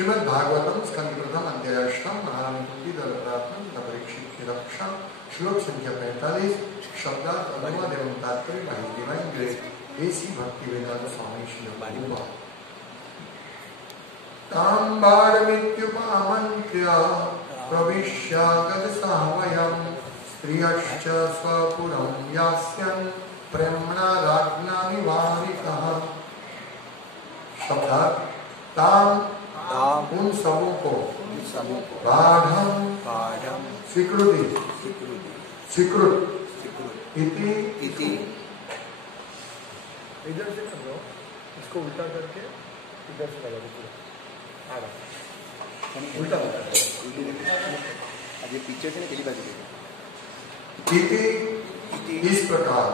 श्रीमद् भागवतम स्कंद प्रथम अध्याय अष्टम महारानी कुंती दल प्रार्थना परीक्षित की रक्षा श्लोक संख्या 45 शब्दार्थ अनुवाद एवं तात्पर्य बाय डिवाइन ग्रेस एसी भक्ति वेदांत स्वामी श्री रूपा ताम्बारमित्युपमन्त्र्य प्रविश्य गतसावयं स्त्रियश्च स्वपुरं यास्यन् प्रेम्णा राज्ञा निवारितः। शब्दार्थ ताम उन सबों को बाढ़म स्वीकृति स्वीकृत इति इधर से कर लो, इसको उल्टा करके इधर से लगा दो पूरा उल्टा होता है। अब ये पीछे से नहीं बाजू इति इस प्रकार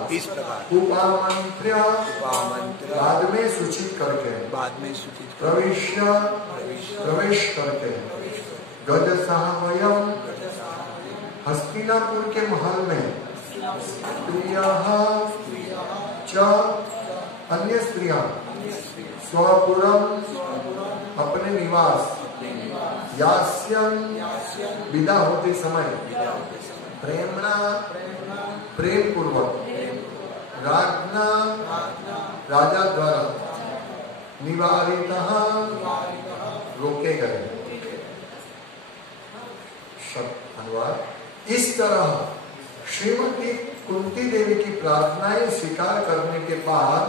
उपामंत्र्य बाद में सूचित करके प्रवेश करके गज साहवयम हस्तिनापुर के महल में स्त्रियः च अन्य स्त्रियां स्वपुरम अपने निवास यास्यन विदा होते समय प्रेमणा प्रेम पूर्वक राज्ञा राजा द्वारा निवारितः रोके गए। अनुवाद इस तरह श्रीमती कुंती देवी की प्रार्थनाएं स्वीकार करने के बाद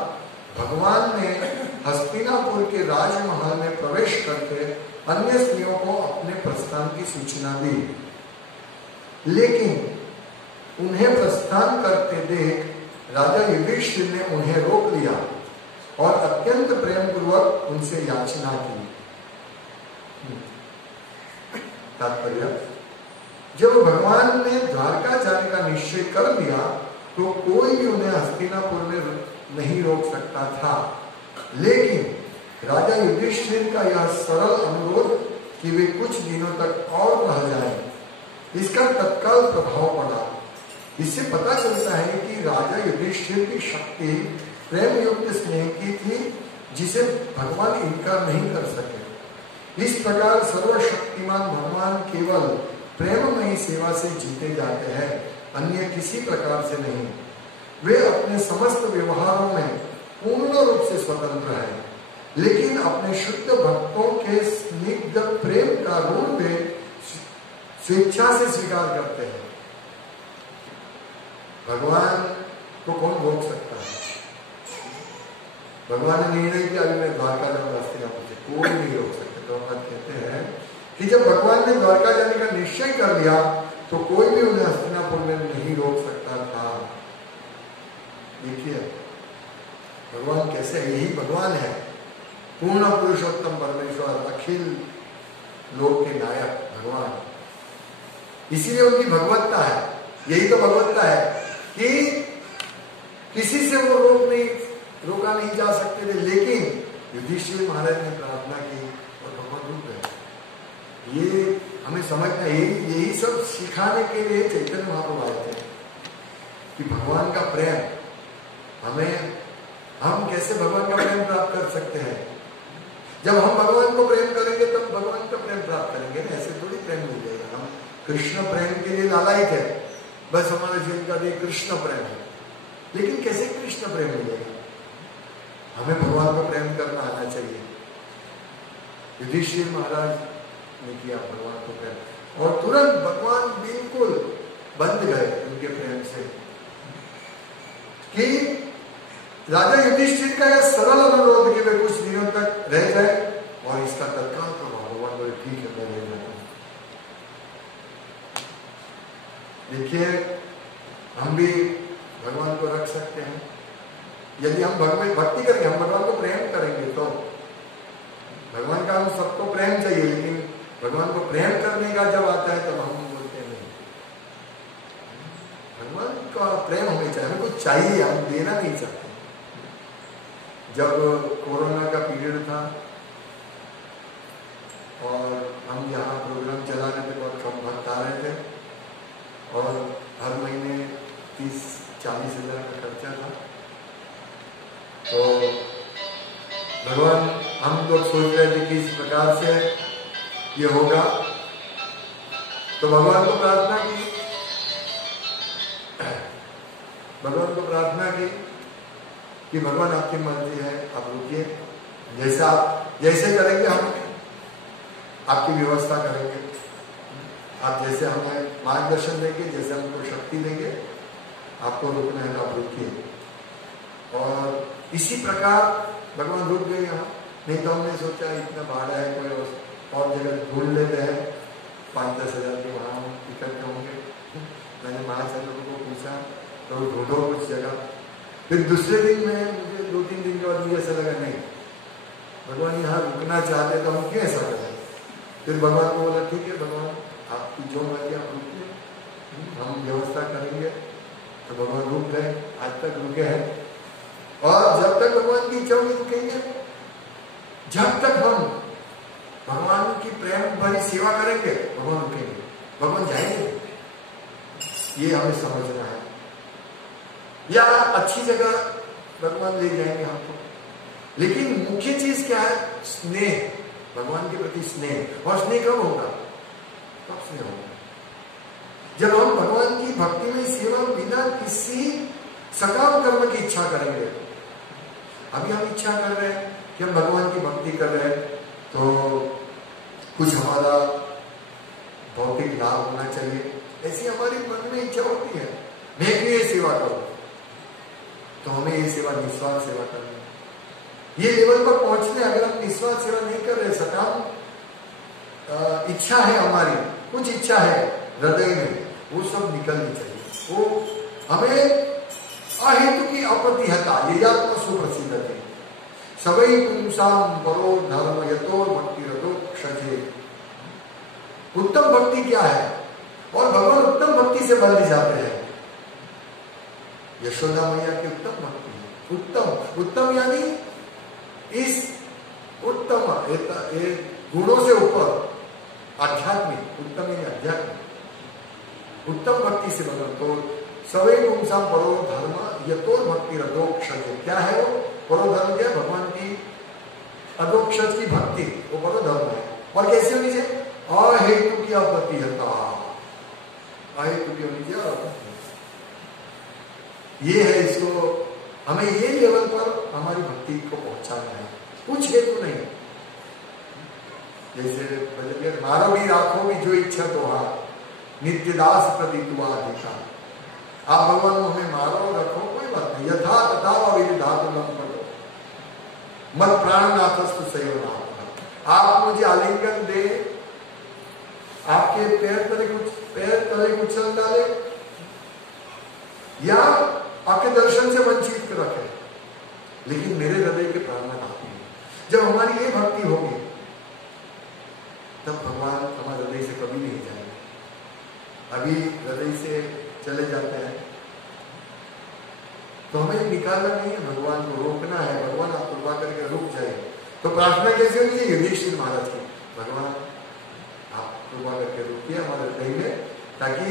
भगवान ने हस्तिनापुर के राजमहल में प्रवेश करके अन्य स्त्रियों को अपने प्रस्थान की सूचना दी, लेकिन उन्हें प्रस्थान करते देख राजा युधिष्ठिर ने उन्हें रोक लिया और अत्यंत प्रेम पूर्वक उनसे याचना की। तात्पर्य, जब भगवान ने द्वारका जाने का निश्चय कर लिया तो कोई भी उन्हें हस्तिनापुर में नहीं रोक सकता था, लेकिन राजा युधिष्ठिर का यह सरल अनुरोध कि वे कुछ दिनों तक और रह जाएं, इसका तत्काल प्रभाव पड़ा। इससे पता चलता है कि राजा युधिष्ठिर की शक्ति प्रेम युक्त स्नेह की थी, जिसे भगवान इनकार नहीं कर सके। इस प्रकार सर्वशक्तिमान भगवान केवल प्रेममयी सेवा से जीते जाते हैं, अन्य किसी प्रकार से नहीं। वे अपने समस्त व्यवहारों में पूर्ण रूप से स्वतंत्र हैं, लेकिन अपने शुद्ध भक्तों के स्निग्ध प्रेम का ऋण वे स्वेच्छा से स्वीकार करते हैं। भगवान को कौन रोक सकता है? भगवान ने निर्णय किया अभी मैं द्वारका जाऊंगा, हस्तिनापुर से कोई नहीं रोक सकते। तो हम कहते हैं कि जब भगवान ने द्वारका जाने का निश्चय कर लिया तो कोई भी उन्हें हस्तिनापुर में नहीं रोक सकता था। देखिए भगवान कैसे है, यही भगवान है, पूर्ण पुरुषोत्तम परमेश्वर, अखिल लोक के नायक भगवान। इसीलिए उनकी भगवत्ता है, यही तो भगवत्ता है कि किसी से वो रोका नहीं जा सकते थे, लेकिन युधिष्ठिर महाराज ने प्रार्थना की और भगवान रुक गए। ये हमें समझना, यही सब सिखाने के लिए चैतन्य महाप्रभु आए थे कि भगवान का प्रेम हम कैसे भगवान का प्रेम प्राप्त कर सकते हैं। जब हम भगवान को प्रेम करेंगे तब भगवान का प्रेम प्राप्त करेंगे ना, ऐसे थोड़ी प्रेम मिल जाएगा। हम कृष्ण प्रेम के लिए लालायित है, बस हमारे जीवन का ये कृष्ण प्रेम है, लेकिन कैसे कृष्ण प्रेम मिलेगा? हमें भगवान को प्रेम करना आना चाहिए। युधिष्ठिर महाराज ने किया भगवान को प्रेम, और तुरंत भगवान बिल्कुल बंध गए उनके प्रेम से कि राजा युधिष्ठिर का यह सरल अनुरोध कि वे कुछ दिनों तक रह जाए, और इसका तत्काल प्रभाव भगवान बोले ठीक है मैं रह जाता हूं। देखिए हम भी भगवान को रख सकते हैं यदि हम भगवान भक्ति करेंगे, हम भगवान को प्रेम करेंगे तो भगवान का हम सबको प्रेम चाहिए, लेकिन भगवान को प्रेम करने का जब आता है तब हम बोलते हैं नहीं, भगवान का प्रेम हमें चाहिए, हमें कुछ चाहिए, हम देना नहीं चाहते। जब कोरोना का पीरियड था और हम यहाँ प्रोग्राम चला रहे थे, बहुत कम भक्त आ रहे थे और हर महीने 30-40 हजार का खर्चा था, तो भगवान हम लोग सोच रहे थे कि इस प्रकार से ये होगा, तो भगवान को प्रार्थना की, भगवान को प्रार्थना की कि भगवान आपकी मर्जी है, आप रुकिए, जैसा आप जैसे करेंगे हम आपकी व्यवस्था करेंगे, आप जैसे हमें मार्गदर्शन देंगे, जैसे हमको शक्ति देंगे, आपको रुकना है तो आप रुकिए। और इसी प्रकार भगवान रुक गए यहाँ। नहीं तो हमने सोचा इतना भाड़ा है, कोई और जगह ढूंढ लेते हैं, 5-10 हज़ार के वहाँ इकट्ठे होंगे। मैंने महाचार्यों को पूछा तो ढूंढो कुछ जगह। फिर दूसरे दिन में मुझे 2-3 दिन के बाद मुझे ऐसा लगा नहीं, भगवान यहाँ रुकना चाहते तो हम क्यों ऐसा करें। फिर भगवान को बोला ठीक है भगवान, आपकी जो मर्जी आप रुकिए, हम व्यवस्था करेंगे। तो भगवान रुक गए, आज तक रुके हैं। और जब तक भगवान की इच्छा होगी रुकेंगे, जब तक हम भगवान की प्रेम भरी सेवा करेंगे भगवान रुकेंगे, भगवान जाएंगे। ये हमें समझना है। या अच्छी जगह भगवान ले जाएंगे हमको, लेकिन मुख्य चीज क्या है? स्नेह, भगवान के प्रति स्नेह। और स्नेह कब होगा? कब स्नेह होगा? जब हम भगवान की भक्ति में सेवा बिना किसी सकाम कर्म की इच्छा करेंगे। अभी हम इच्छा कर रहे हैं कि हम भगवान की भक्ति कर रहे हैं, तो कुछ हमारा भौतिक लाभ होना चाहिए, ऐसी हमारी मन में इच्छा होती है। मैं क्यों ये सेवा करूं? तो हमें ये सेवा निस्वार्थ सेवा करनी है। ये लेवल पर पहुंचने अगर हम निस्वार्थ सेवा नहीं कर रहे, सकाम इच्छा है हमारी, कुछ इच्छा है हृदय में, वो सब निकलनी चाहिए। वो हमें अहेतु की अप्रतिहता, ये आत्मा सुप्रसिद्ध है। सवै पुंसाम परो धर्म यतो भक्ति रतो क्षजे। उत्तम भक्ति क्या है? और भगवान उत्तम भक्ति से बंधे जाते हैं। यशोदा मैया की उत्तम भक्ति है। उत्तम, उत्तम यानी इस उत्तम गुणों से ऊपर आध्यात्मिक, उत्तम यानी आध्यात्मिक, उत्तम भक्ति से बंधन। तो सवै पुंसाम परो धर्म यतो भक्ति रतोक्षज। क्या है वो परो धर्म? क्या? भगवान की अधोक्षज की भक्ति, वो परो धर्म है। और कैसे होनी चाहिए? अहेतु की अप्रतिहता, अहेतु की होनी चाहिए। ये है, इसको हमें ये लेवल पर हमारी भक्ति को पहुंचाना है, कुछ हेतु नहीं। जैसे मारो भी राखो भी जो इच्छा तोहा, नित्य दास प्रति तुआ अधिका। आप भगवान हमें मारो रखो कोई बात नहीं, यथा तथा धातु करो, मत प्राणनाथस्तु सयोनाथ। आप मुझे आलिंगन दे, आपके पैर तले कुचल डाले, या आपके दर्शन से वंचित रखे, लेकिन मेरे हृदय के प्राणनाथ आप ही। जब हमारी ये भक्ति होगी तब भगवान हमारे हृदय से कभी नहीं जाएंगे। अभी हृदय से चले जाते हैं, तो हमें निकालना नहीं है, भगवान को रोकना है। भगवान आप कृपा करके रुक जाए। तो प्रार्थना कैसे होनी चाहिए? युधिष्ठिर महाराज की, भगवान आप कृपा करके रुकिए हमारे हृदय में, ताकि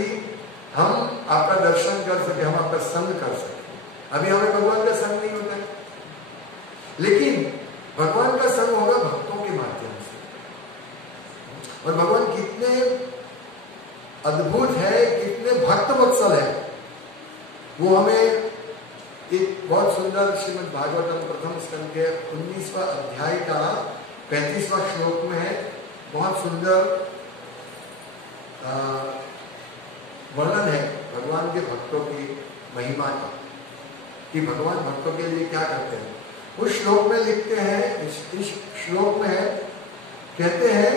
हम आपका दर्शन कर सके, हम आपका संग कर सके। अभी हमें भगवान का संग नहीं होता है, लेकिन भगवान का संग होगा भक्तों के माध्यम से। और भगवान कितने अद्भुत है, कितने भक्त वत्सल है, वो हमें एक बहुत सुंदर श्रीमद् भागवतम प्रथम स्कंद के 19वां अध्याय का 35वां श्लोक में है। बहुत सुंदर वर्णन है भगवान के भक्तों की महिमा का, कि भगवान भक्तों के लिए क्या करते हैं। उस श्लोक में लिखते हैं, इस श्लोक में है, कहते हैं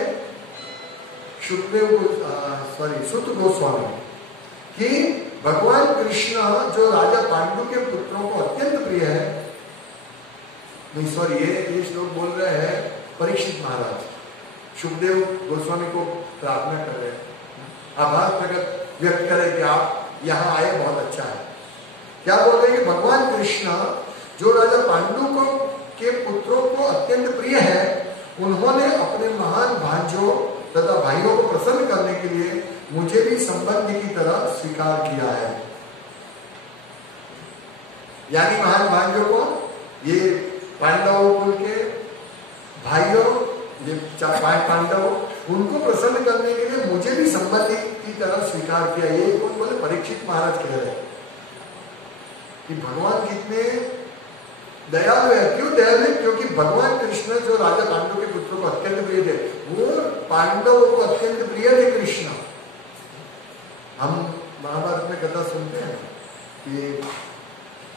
सुत गोस्वामी कि भगवान कृष्ण जो राजा पांडु के पुत्रों को अत्यंत प्रिय है। नहीं सॉरी, ये श्लोक बोल रहे हैं परीक्षित महाराज, सुखदेव गोस्वामी को प्रार्थना कर रहे हैं, आभार प्रकट व्यक्त करें कि आप यहाँ आए, बहुत अच्छा है। क्या बोल रहे हैं कि भगवान कृष्ण जो राजा पांडु के पुत्रों को अत्यंत प्रिय है, उन्होंने अपने महान भांजों तथा भाइयों को प्रसन्न करने के लिए मुझे भी संबंधी की तरह स्वीकार किया है। यानी महान भांजों को, ये पांडव कुल के भाइयों, ये 4-5 पांडव, उनको प्रसन्न करने के लिए मुझे भी संबंधी की तरह स्वीकार किया। ये कौन बोले? परीक्षित महाराज कह रहे हैं कि भगवान कितने दयालु है। क्यों दयालु है? क्योंकि भगवान कृष्ण जो राजा पांडव के पुत्रों को अत्यंत प्रिय थे, वो पांडवों को अत्यंत प्रिय थे कृष्ण। हम महाभारत में कथा सुनते हैं कि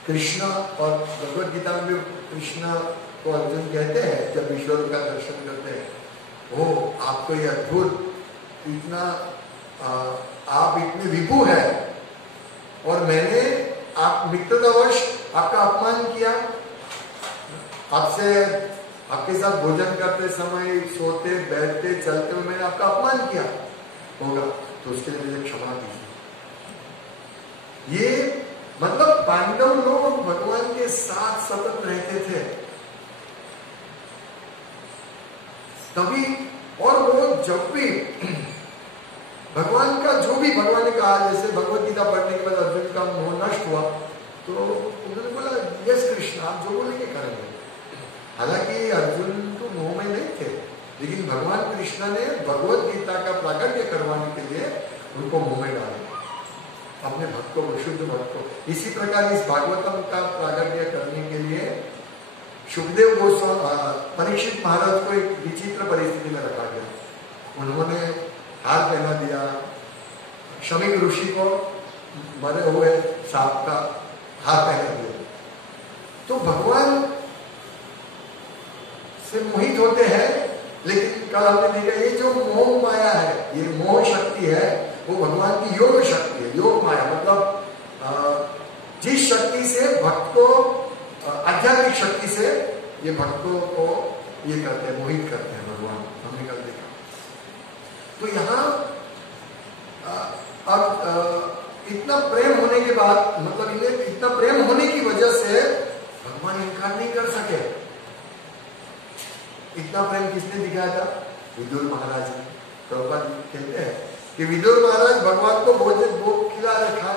कृष्ण और भगवद गीता में भी कृष्ण को अर्जुन कहते हैं जब ईश्वर का दर्शन करते हैं, ओ आप तो ये अद्भुत, इतना आप इतने विभु है और मैंने आप मित्रतावश आपका अपमान किया, आपसे आपके साथ भोजन करते समय, सोते बैठते चलते हुए मैंने आपका अपमान किया होगा, तो उसके लिए मुझे क्षमा दीजिए। ये मतलब पांडव लोग भगवान के साथ सतत रहते थे तभी, और वो जब भी भगवान का जो भी भगवान ने कहा, जैसे भगवद गीता पढ़ने के बाद अर्जुन का मोह नष्ट हुआ तो उन्होंने बोला यस कृष्ण, आप जो बोलेंगे करेंगे। हालांकि अर्जुन तो मोह में नहीं थे, लेकिन भगवान कृष्ण ने भगवद गीता का प्राकट्य करवाने के लिए उनको मोह में डाला, अपने भक्तों को, शुद्ध भक्तों। इसी प्रकार इस भागवतम का प्राकट्य करने के लिए सुखदेव गोस्वामी, परीक्षित महाराज को एक विचित्र परिस्थिति में रखा गया। उन्होंने हार पहना दिया, शमीक ऋषि को मरे हुए सांप का हार पहना दिया। तो भगवान से मोहित होते हैं, लेकिन कल हमने देखा ये जो मोह माया है, ये मोह शक्ति है, वो भगवान की योग शक्ति है। योग माया मतलब जिस शक्ति से भक्त को, आध्यात्मिक शक्ति से ये भक्तों को ये करते हैं, मोहित करते हैं भगवान। हमने कल देखा। तो यहाँ अब इतना प्रेम होने के बाद, मतलब इन्हें इतना प्रेम होने की वजह से भगवान इनकार नहीं कर सके। इतना प्रेम किसने दिखाया था? विदुर महाराज ने। प्रभुपाद कहते हैं कि विदुर महाराज भगवान को भोजन खिला रखा।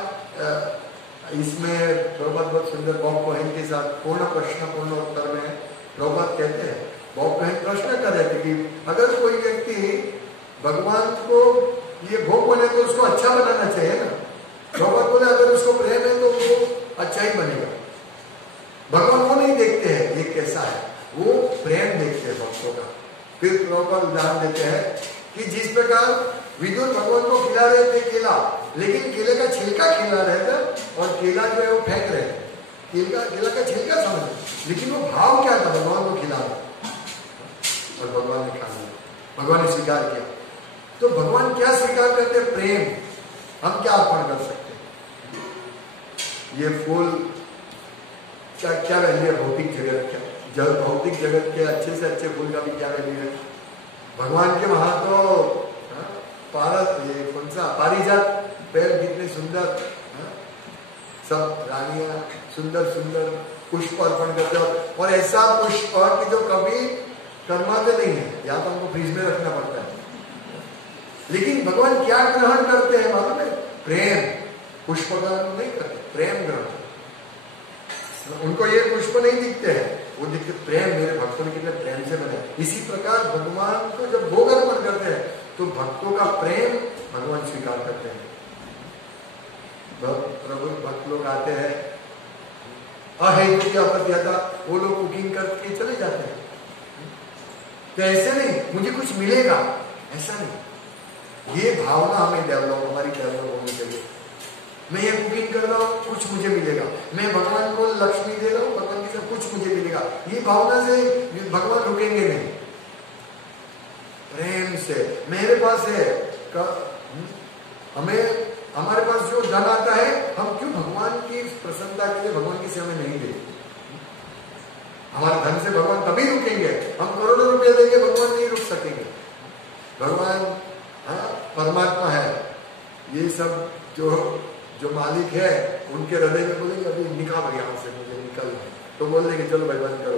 इसमें प्रभुपाद बहुत सुंदर बॉब कोहेन के साथ पूर्ण प्रश्न पूर्ण उत्तर में प्रभुपाद कहते हैं, बॉब कोहेन प्रश्न कर रहे थे कि अगर कोई व्यक्ति भगवान को ये भोग बने तो उसको अच्छा बनाना चाहिए ना। प्रभुपाद बोले अगर उसको प्रेम है तो वो अच्छा ही बनेगा। भगवान वो नहीं देखते हैं ये कैसा है, वो प्रेम देखते हैं भक्तों का। फिर प्रभुपाद उदाहरण देते हैं कि जिस प्रकार विदुर भगवान को खिला रहे थे केला, लेकिन केले का छिलका खिला रहे थे और केला जो है वो फेंक रहे थे। केला का छिलका समझ, लेकिन वो भाव क्या था? भगवान को खिलाना, और भगवान ने खा लिया, भगवान ने स्वीकार किया। तो भगवान क्या स्वीकार करते हैं? प्रेम। हम क्या अर्पण कर सकते हैं? ये फूल क्या वैल्यू है भौतिक जगत का? जब भौतिक जगत के अच्छे से अच्छे फूल का भी क्या वैल्यू है? भगवान के वहां तो ये कौन सा पारिजात पेड़ कितने सुंदर, सब रानियां सुंदर सुंदर पुष्प अर्पण करते हो, और ऐसा पुष्प कि जो कभी कर्माते नहीं है, या तो हमको फ्रिज में रखना पड़ता है। लेकिन भगवान क्या ग्रहण करते हैं मालूम है? प्रेम। पुष्प ग्रहण नहीं करते, प्रेम ग्रहण। उनको ये पुष्प नहीं दिखते हैं, वो दिखते प्रेम। मेरे भक्तों ने कितने प्रेम से बने। इसी प्रकार भगवान को जब भोग अर्पण करते हैं तो भक्तों का प्रेम भगवान स्वीकार करते हैं। प्रभु भक्त लोग आते हैं, अहेतु की अपत्यता, वो लोग कुकिंग करके चले जाते हैं। तो ऐसे नहीं मुझे कुछ मिलेगा, ऐसा नहीं। ये भावना हमें डेवलप, हमारी डेवलप होनी चाहिए। मैं ये कुकिंग कर रहा हूँ, कुछ मुझे मिलेगा। मैं भगवान को लक्ष्मी दे रहा हूँ, भगवान के साथ कुछ मुझे मिलेगा। ये भावना से भगवान रुकेंगे नहीं। प्रेम से मेरे पास है, हमें हमारे पास जो धन आता है, हम क्यों भगवान की प्रसन्नता के लिए भगवान की सेवा में नहीं देते? हमारे धन से भगवान तभी रुकेंगे। हम करोड़ों रुपए देंगे, भगवान नहीं रुक सकेंगे। भगवान परमात्मा है। ये सब जो मालिक है, उनके हृदय में बोलेंगे अभी निकाल यहाँ से, मुझे निकलना है, तो बोल देंगे चलो भाई बंद करो।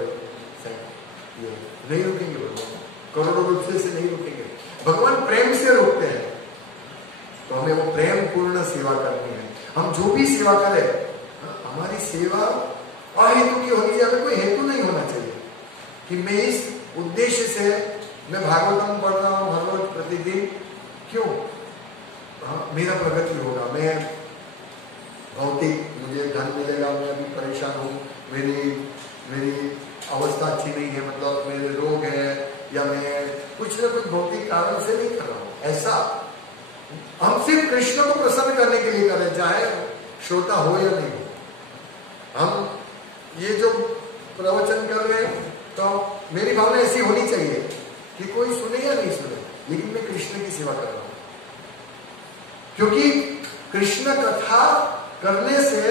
ये नहीं रुकेंगे भगवान, करोड़ों रुपये से नहीं रुकेंगे। भगवान प्रेम से रोकते हैं। तो हमें वो प्रेम पूर्ण सेवा करनी है। हम जो भी सेवा करें, हमारी सेवा अहेतु की होनी चाहिए। कोई हेतु नहीं होना चाहिए कि मैं इस उद्देश्य से मैं भागवतम पढ़ रहा हूँ हर रोज प्रतिदिन, क्यों? मेरा प्रगति होगा, मैं भौतिक मुझे धन मिलेगा, मैं अभी परेशान हूँ, मेरी अवस्था अच्छी नहीं है, मतलब मेरे रोग है, या मैं कुछ न कुछ भौतिक कारण से नहीं कर रहा हूँ। ऐसा हम सिर्फ कृष्ण को प्रसन्न करने के लिए कर रहे हैं, चाहे श्रोता हो या नहीं हो। हम ये जो प्रवचन कर रहे हैं तो मेरी भावना ऐसी होनी चाहिए कि कोई सुने या नहीं सुने, लेकिन मैं कृष्ण की सेवा कर रहा हूं, क्योंकि कृष्ण कथा करने से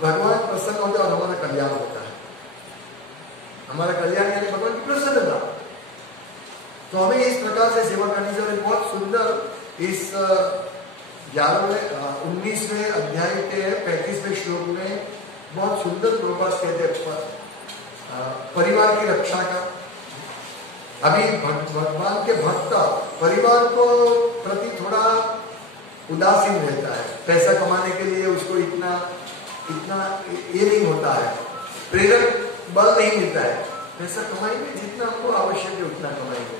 भगवान प्रसन्न होते और हमारा कल्याण होता है। हमारा कल्याण यानी भगवान की प्रसन्नता। तो हमें इस प्रकार से सेवा करनी चाहिए। बहुत सुंदर इस 19वें अध्याय के 35वें श्लोक में बहुत सुंदर प्रभाव कहते हैं परिवार की रक्षा का। अभी भगवान के भक्त परिवार को प्रति थोड़ा उदासीन रहता है, पैसा कमाने के लिए उसको इतना ये नहीं होता है, प्रेरक बल नहीं मिलता है। पैसा कमाएंगे, जितना हमको आवश्यक है उतना कमाएंगे।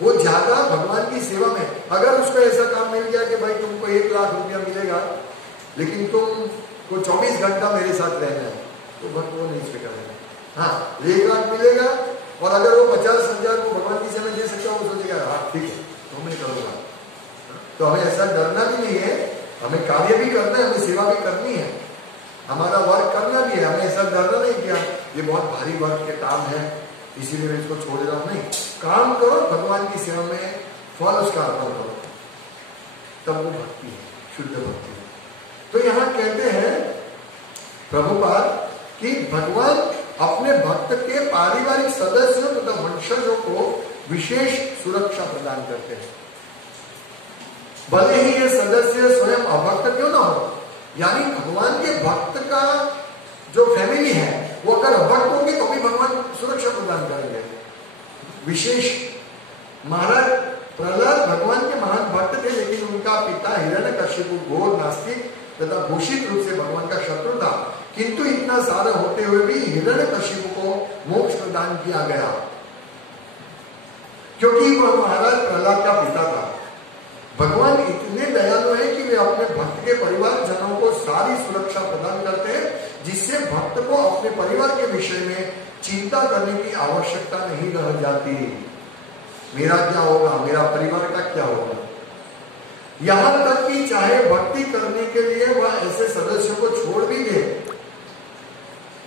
वो ज्यादा भगवान की सेवा में, अगर उसको ऐसा काम मिल गया कि भाई तुमको 1 लाख रुपया मिलेगा लेकिन तुमको 24 घंटा मेरे साथ रहना है, तो भक्त वो नहीं स्वीकारेगा। हाँ, 1 लाख मिलेगा और अगर वो 50,000 को भगवान की सेवा दे सकता है, वो सोचेगा हाँ ठीक है तो मैं करूँगा। तो हमें ऐसा डरना भी नहीं है, हमें कार्य भी करना है, हमें सेवा भी करनी है, हमारा वर्क करना भी है। हमें ऐसा डरना नहीं किया ये बहुत भारी वर्क के काम है इसीलिए मैं इसको छोड़ रहा हूं, नहीं। काम करो, भगवान की सेवा में फल उसका अर्पण करो, तब वो भक्ति है, शुद्ध भक्ति है। तो यहां कहते हैं प्रभुपाद कि भगवान अपने भक्त के पारिवारिक सदस्यों तथा वंशजों को विशेष सुरक्षा प्रदान करते हैं, भले ही ये सदस्य स्वयं अभक्त क्यों ना हो। यानी भगवान के भक्त का जो फैमिली है वो अगर अभक्त होंगे तो भी भगवान सुरक्षा प्रदान करेंगे। विशेष महाराज प्रहलाद भगवान के महान भक्त थे, लेकिन उनका पिता हिरण्यकशिपु घोर नास्तिक तथा घोषित रूप से भगवान का शत्रु था, किंतु इतना सारा होते हुए भी हिरण्यकशिपु को मोक्ष प्रदान किया गया क्योंकि वह महाराज प्रहलाद का पिता था। भगवान इतने दयालु हैं कि वे अपने भक्त के परिवार जनों को सारी सुरक्षा प्रदान करते हैं, जिससे भक्त को अपने परिवार के विषय में चिंता करने की आवश्यकता नहीं रह जाती। मेरा क्या होगा, मेरा परिवार का क्या होगा। यहां तक कि चाहे भक्ति करने के लिए वह ऐसे सदस्यों को छोड़ भी दे।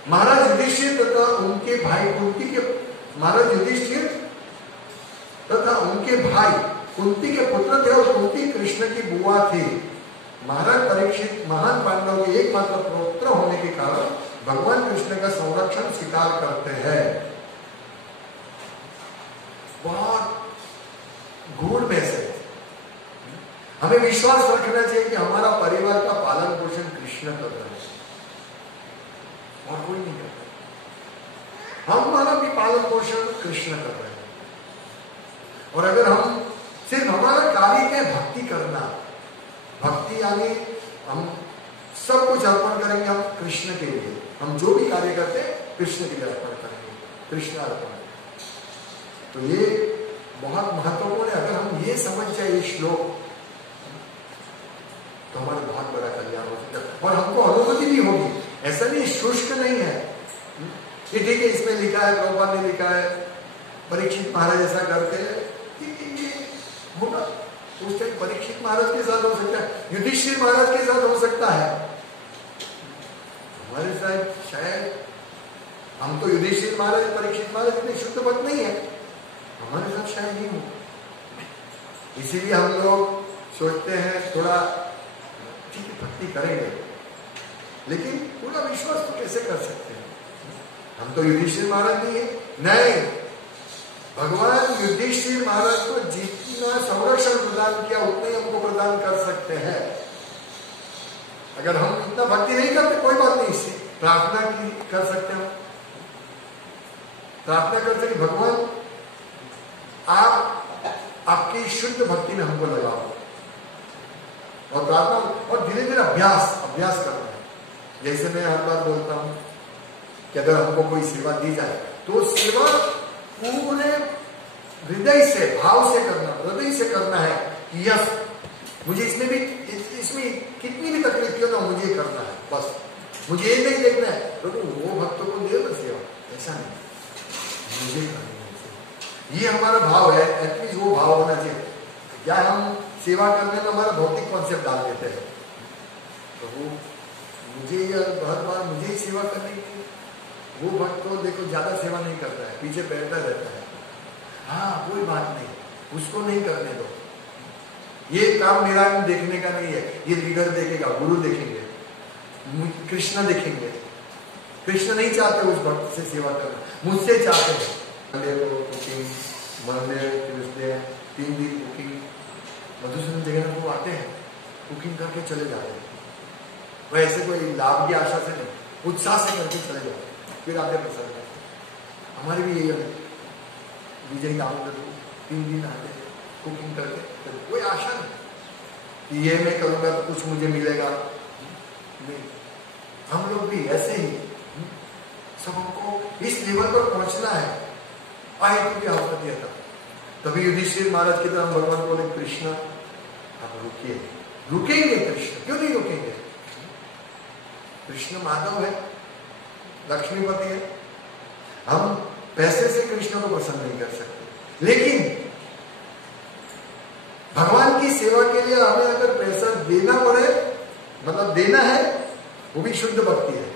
महाराज युधिष्ठिर तथा उनके भाई कुंती के महाराज युधिष्ठिर तथा उनके भाई कुंती के पुत्र थे और कुंती कृष्ण की बुआ थी। महाराज परीक्षित महान पांडव के एकमात्र पुत्र होने के कारण भगवान कृष्ण का संरक्षण स्वीकार करते हैं। बहुत गूढ़ मैसेज। हमें विश्वास रखना चाहिए कि हमारा परिवार का पालन पोषण कृष्ण कर रहा है और कोई नहीं करता। हमारा भी पालन पोषण कृष्ण कर रहे हैं। और अगर हम सिर्फ हमारा कार्य है भक्ति करना, भक्ति यानी हम सब कुछ अर्पण करेंगे हम कृष्ण के लिए। हम जो भी कार्य करते हैं कृष्ण के लिए अर्पण करेंगे, कृष्ण अर्पण। तो ये बहुत महत्वपूर्ण है। अगर हम ये समझ जाए ये श्लोक तो हमारा बहुत बड़ा कल्याण हो सकता है और हमको अनुभूति भी होगी। ऐसा नहीं शुष्क नहीं है कि ठीक है इसमें लिखा है, प्रभुपाद ने लिखा है, परीक्षित महाराज ऐसा करते हैं, होगा। उस टाइम परीक्षित महाराज के साथ हो सकता है, युधिष्ठिर महाराज के साथ हो सकता है, हमारे साथ शायद हम तो युधिष्ठिर महाराज परीक्षित महाराज इतने शुद्ध भक्त नहीं है, हमारे साथ शायद नहीं हो। इसीलिए हम लोग सोचते हैं थोड़ा ठीक है भक्ति करेंगे, लेकिन पूरा विश्वास तो कैसे कर सकते हैं। हम तो युधिष्ठिर महाराज नहीं है। नहीं, भगवान युधिष्ठिर महाराज को जितना संरक्षण प्रदान किया उतने हमको प्रदान कर सकते हैं। अगर हम इतना भक्ति नहीं करते कोई बात नहीं, इससे प्रार्थना की कर सकते हो, प्रार्थना कर सकते भगवान आप आपकी शुद्ध भक्ति में हमको लगाओ और प्रार्थना और धीरे धीरे अभ्यास करना है। जैसे मैं हर बार बोलता हूं कि अगर हमको कोई सेवा दी जाए तो सेवा पूरे हृदय से, भाव से करना, हृदय से करना है कि यस मुझे इसमें कितनी भी तकलीफ क्यों ना मुझे करना है, बस मुझे ये नहीं देखना है प्रभु वो भक्तों को दे ना सेवा, ऐसा नहीं, मुझे करनी है। ये हमारा भाव है, एटलीस्ट वो भाव होना चाहिए। क्या हम सेवा करने में हमारा भौतिक कॉन्सेप्ट डाल देते हैं, प्रभु मुझे हर बार मुझे ही सेवा करनी है। वो भक्त तो देखो ज्यादा सेवा नहीं करता है, पीछे बैठता रहता है, हाँ कोई बात नहीं, उसको नहीं करने दो, ये काम मेरा देखने का नहीं है, ये लीडर देखेगा, गुरु देखेंगे, कृष्ण देखेंगे। कृष्ण नहीं चाहते उस भक्त से सेवा करना, मुझसे चाहते हैं। कुकिंग मंडे ट्यूसडे 3 दिन कुकिंग, मधुसूदन जगह वो आते हैं कुकिंग करके चले जाते हैं, वह ऐसे कोई लाभ की आशा से नहीं, उत्साह से करके चले जाते, फिर आते प्रसन्न है। हमारी भी यही है, विजय दामोदर 3 दिन आते हैं कुकिंग करके, तो कोई आशा नहीं कि ये मैं करूंगा तो कुछ मुझे मिलेगा, नहीं। हम लोग भी ऐसे ही सब हमको इस लेवल पर पहुंचना है। आए तो क्या होता था, तभी युधिष्ठिर महाराज की तरह भगवान बोले कृष्ण आप रुकिए, रुकेंगे कृष्ण, क्यों नहीं रुकेंगे? कृष्ण माधव है, लक्ष्मीपति है, हम पैसे से कृष्ण को पसंद नहीं कर सकते, लेकिन भगवान की सेवा के लिए हमें अगर पैसा देना पड़े, मतलब देना है, वो भी शुद्ध भक्ति है।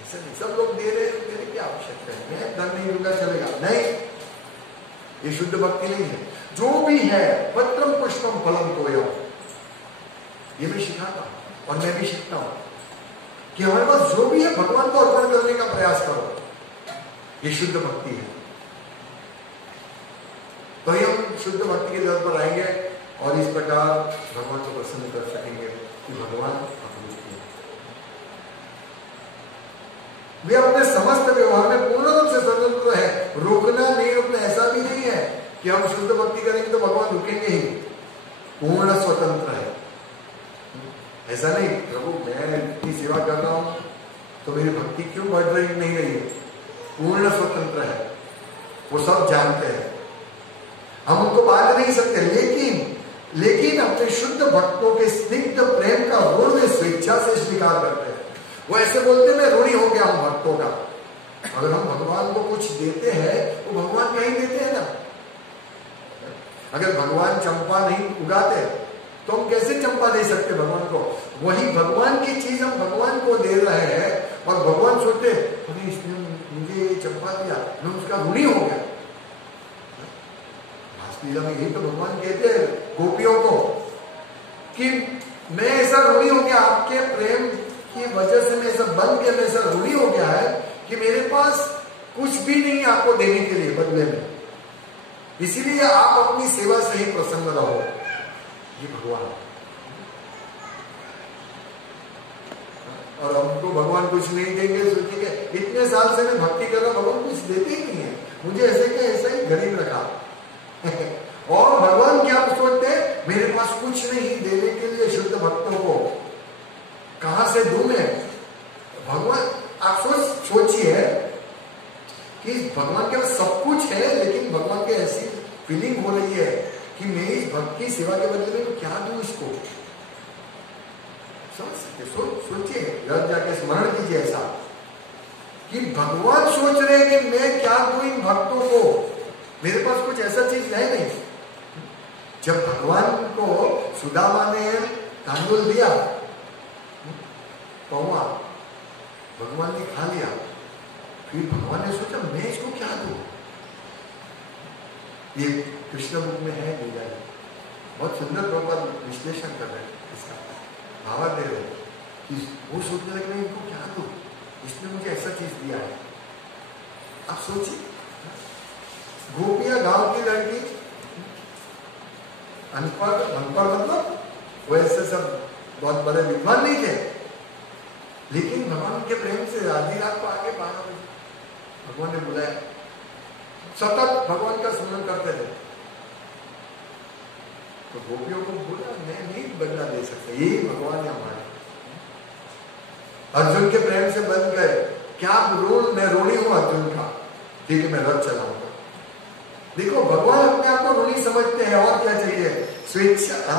ऐसा नहीं सब लोग दे रहे हैं, देने की आवश्यकता है, मैं धन नहीं दूंगा चलेगा, नहीं, ये शुद्ध भक्ति नहीं है। जो भी है पत्रम पुष्पम फलम तोयम, ये मैं सिखाता हूं और मैं भी सीखता हूं कि हमारे पास जो भी है भगवान को अर्पण करने का प्रयास करो, ये शुद्ध भक्ति है। तो हम शुद्ध भक्ति के दर पर आएंगे और इस प्रकार भगवान को प्रसन्न कर सकेंगे कि भगवान अपने वे अपने समस्त व्यवहार में पूर्ण रूप से स्वतंत्र है, रोकना नहीं रोकना ऐसा भी नहीं है कि हम शुद्ध भक्ति करेंगे तो भगवान रुकेंगे ही, पूर्ण स्वतंत्र है। ऐसा नहीं प्रभु मैं इतनी सेवा कर रहा हूं तो मेरी भक्ति क्यों बढ़ रही नहीं रही है, पूर्ण स्वतंत्र है, वो सब जानते हैं, हम उनको बांध नहीं सकते, लेकिन अपने शुद्ध भक्तों के स्निग्ध प्रेम का ऋण वे स्वेच्छा से स्वीकार करते हैं। वो ऐसे बोलते मैं ऋणी हो गया हूं भक्तों का। अगर हम भगवान को कुछ देते हैं तो भगवान कहीं देते हैं ना, अगर भगवान चंपा नहीं उगाते तो हम कैसे चंपा दे सकते भगवान को? वही भगवान की चीज हम भगवान को दे रहे हैं और भगवान सोचते अरे इसने मुझे चंपा दिया, मैं उसका ऋणी हो गया। लीला में यही तो भगवान कहते हैं गोपियों को कि मैं ऐसा ऋणी हो गया, आपके प्रेम की वजह से मैं ऐसा बन गया, मैं ऐसा ऋणी हो गया है कि मेरे पास कुछ भी नहीं आपको देने के लिए बदले में, इसीलिए आप अपनी सेवा से ही प्रसन्न रहो। ये भगवान, और हमको भगवान कुछ नहीं देंगे, सोचेंगे इतने साल से मैं भक्ति कर रहा हूं भगवान कुछ देते ही नहीं है मुझे, ऐसे क्या ऐसा ही गरीब रखा। और भगवान क्या सोचते हैं मेरे पास कुछ नहीं देने के लिए शुद्ध भक्तों को, कहां से दूं मैं? भगवान आप सोचिए कि भगवान के पास सब कुछ है, लेकिन भगवान की ऐसी फीलिंग हो रही है कि मैं इस भक्त की सेवा के बदले में क्या दूं इसको। समझ सकते? सोचिए, घर जाके स्मरण कीजिए ऐसा कि भगवान सोच रहे हैं कि मैं क्या दूं इन भक्तों को, मेरे पास कुछ ऐसा चीज है नहीं। जब भगवान को सुदामा ने तांदुल दिया पौवा, भगवान ने खा लिया, फिर भगवान ने सोचा मैं इसको क्या दूं। ये कृष्ण बुक में है, लीला है, बहुत सुंदर प्रभाव विश्लेषण कर रहे हैं, इसका भाव दे रहे कि वो सोचने लगे मैं इनको क्या दूं, इसने मुझे ऐसा चीज दिया है। आप सोचिए, गोपियां गांव की लड़की, अनपढ़ मतलब वो ऐसे सब बहुत बड़े विद्वान नहीं थे, लेकिन भगवान के प्रेम से आधी रात को आके 12 बजे भगवान ने बुलाया, सतत भगवान का स्मरण करते थे। तो गोपियों को बोला मैं नहीं बदला दे सकता, यही भगवान है हमारे। अर्जुन के प्रेम से बन गए क्या रोल, मैं ऋणी हूं अर्जुन का, ठीक है मैं रथ चलाऊंगा। देखो भगवान अपने आप को ऋणी समझते हैं, और क्या चाहिए, स्वेच्छा।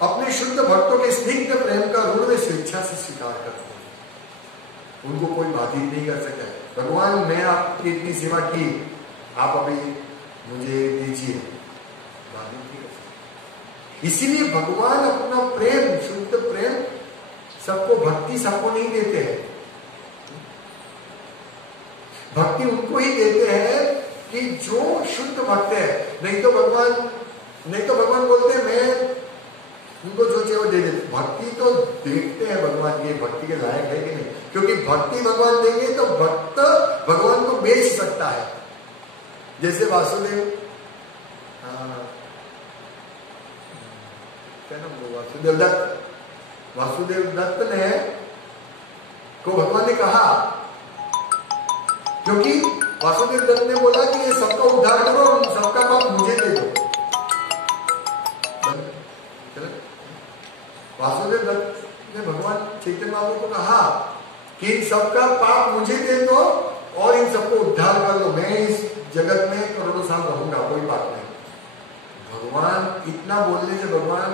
अपने शुद्ध भक्तों के स्निग्ध प्रेम का ऋण वे स्वेच्छा से स्वीकार करते हैं, उनको कोई बाधित नहीं कर सकता। भगवान मैं आपकी इतनी सेवा की, आप अभी मुझे दीजिए, बाधित नहीं कर सकते। इसीलिए भगवान अपना प्रेम, शुद्ध प्रेम सबको, भक्ति सबको नहीं देते हैं। भक्ति उनको ही देते हैं कि जो शुद्ध भक्त है। नहीं तो भगवान बोलते हैं मैं उनको जो चाहिए वो दे देते। भक्ति तो देखते हैं भगवान ये भक्ति के लायक है कि नहीं, क्योंकि भक्ति भगवान देंगे तो भक्त भगवान को बेच सकता है। जैसे वासुदेव, क्या नाम बोला, वासुदेव दत्त ने को भगवान ने कहा, क्योंकि वासुदेव दत्त ने बोला कि ये सबका उद्धार करो और सबका पाप मुझे दे दो। वासुदेव दत्त ने भगवान चैतन्य महाप्रभु को कहा कि इन सबका पाप मुझे दे दो और इन सबको उद्धार कर दो, मैं इस जगत में करोड़ों साल रहूंगा, कोई बात नहीं। भगवान इतना बोलने से भगवान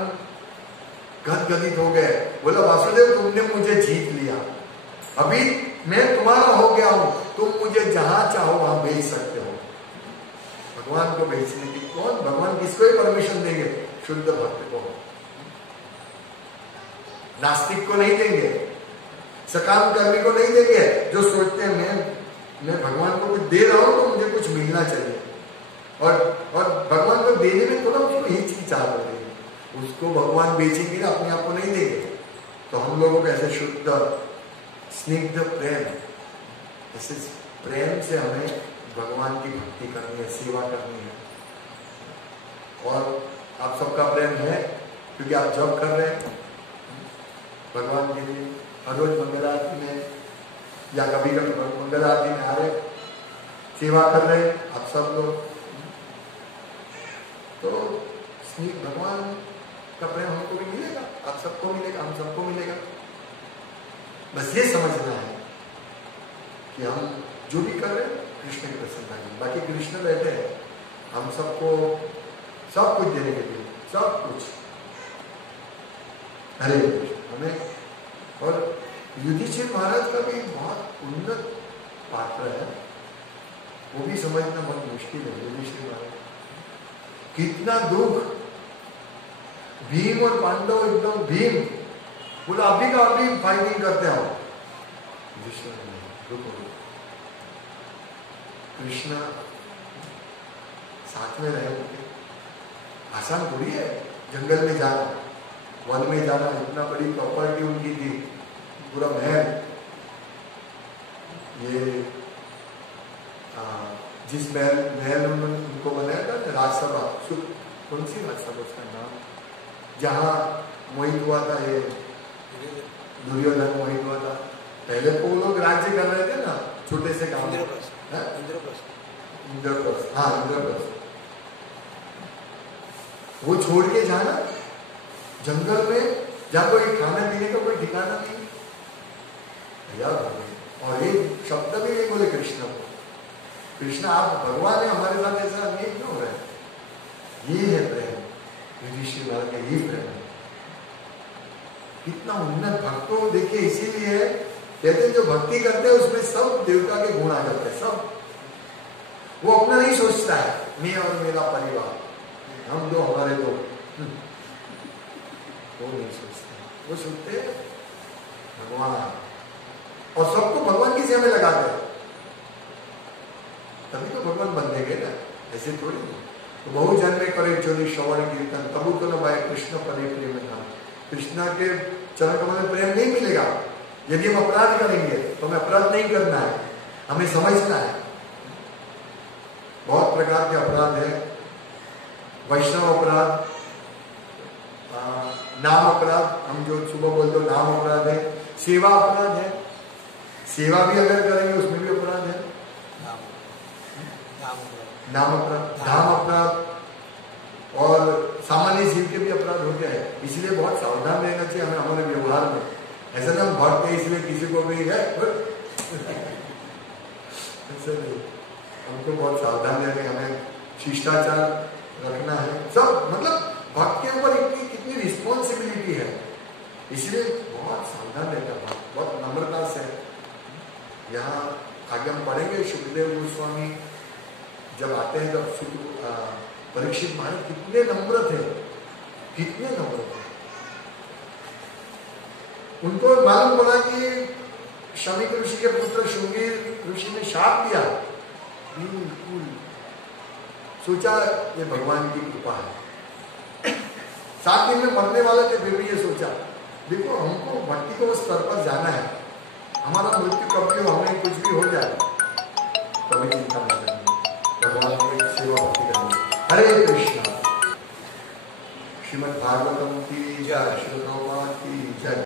गदगदित हो गए, बोला वासुदेव तुमने मुझे जीत लिया, अभी मैं तुम्हारा हो गया हूं, तुम मुझे जहां चाहो वहां भेज सकते हो। भगवान को भेजने की कौन, भगवान किसको ही परमिशन देंगे, शुद्ध भक्त को, नास्तिक को नहीं देंगे, सकाम कर्मी को नहीं देंगे, जो सोचते हैं मैं भगवान को कुछ दे रहा हूं तो मुझे कुछ मिलना चाहिए, और भगवान को देने में थोड़ा उसको हिचकिचाहट हो रही है, उसको भगवान बेचेंगे ना, अपने आप को नहीं देंगे। तो हम लोगों को ऐसे शुद्ध स्निग्ध प्रेम, ऐसे प्रेम से हमें भगवान की भक्ति करनी है, सेवा करनी है। और आप सबका प्रेम है क्योंकि आप जॉब कर रहे हैं भगवान के लिए, हर रोज मंगल आरती में या कभी कभी मंगल आरती में आ रहे, सेवा कर रहे आप सब लोग, तो भगवान का प्रेम हमको भी मिलेगा, आप सबको मिलेगा, हम सबको मिलेगा। बस ये समझना है कि हम जो भी कर रहे हैं कृष्ण की प्रसन्नता के लिए, बाकी कृष्ण बैठे हैं हम सबको सब कुछ देने के लिए, सब कुछ। हरे हमें, और युधिष्ठिर महाराज का भी बहुत उन्नत पात्र है, वो भी समझना बहुत मुश्किल है। युधिष्ठिर महाराज कितना दुख, भीम और पांडव एकदम, भीम बोला अभी का अभी फाइटिंग करते हो, दुख हो, कृष्ण साथ में रहे, आसान थोड़ी है जंगल में जाना, वन में जाना, इतना बड़ी प्रॉपर्टी उनकी थी, पूरा महल, ये जिस महल उन्होंने उनको बनाया था राजसभा, कौन सी राजसभा उसका नाम, जहाँ मोहित हुआ था, ये दुर्योधन मोहित हुआ था। पहले तो वो लोग राज्य कर रहे थे ना, छोटे से काम, इंद्रप्रस्थ, हाँ इंद्रप्रस्थ, वो छोड़ के जाना जंगल में, जहाँ कोई खाने पीने का कोई ठिकाना नहीं, और एक शब्द भी नहीं बोले कृष्ण को, कृष्ण आप भगवान है, हमारे साथ ऐसा अन्याय क्यों हो रहा है। ये है प्रेम, युधिष्ठिर महाराज का ये प्रेम है। कितना उन्नत भक्तों, देखिए इसीलिए कहते हैं जो भक्ति करते हैं उसमें सब देवता के गुण आ जाते हैं, सब। वो अपना नहीं सोचता है, मैं और मेरा परिवार, हम दो हमारे दो, वो नहीं सोचते, वो सोचते हैं भगवान, और सबको भगवान की सेवा में लगाते हैं, तभी तो भगवान बनेंगे ना, ऐसे थोड़ी। तो बहु जन में करे चोरी श्रवण कीर्तन तबु तो न भाई कृष्ण परे प्रेम नाम, कृष्णा के चरण कमल में प्रेम नहीं मिलेगा। यदि हम अपराध करेंगे तो हमें अपराध नहीं करना है, हमें समझना है। बहुत प्रकार के अपराध है, वैष्णव अपराध, नाम अपराध, हम जो सुबह बोलते हो नाम अपराध है, सेवा अपराध है, सेवा भी अगर करेंगे उसमें भी अपराध है, नाम अपराध, धाम अपराध, और सामान्य जीव के भी अपराध होते हैं। इसलिए बहुत सावधान रहना चाहिए हमें हमारे व्यवहार में। ऐसा ना हम भक्त है इसलिए किसी को भी है ऐसे नहीं, हमको बहुत सावधान रहने, हमें शिष्टाचार रखना है सब, मतलब भक्त के ऊपर इतनी कितनी रिस्पॉन्सिबिलिटी है, इसलिए बहुत सावधान रहता है, बहुत नम्रता से। यहाँ आगे हम पढ़ेंगे शुक्रदेव गोस्वामी जब आते हैं तब परीक्षित महाराज कितने नम्र थे, कितने नम्र थे। उनको मालूम पड़ा कि शमीक ऋषि के पुत्र शुंगी ऋषि ने शाप दिया, बिल्कुल सोचा ये भगवान की कृपा है। 7 दिन में मरने वाले थे, फिर भी ये सोचा देखो हमको भक्ति को उस स्तर पर जाना है, हमारा मृत्यु कभी हो, हमें कुछ भी हो जाए कभी चिंता नहीं करनी, भगवान की सेवा भक्ति करनी। हरे कृष्णा। श्रीमद् भागवतम की जय, श्री प्रभुपाद की जय।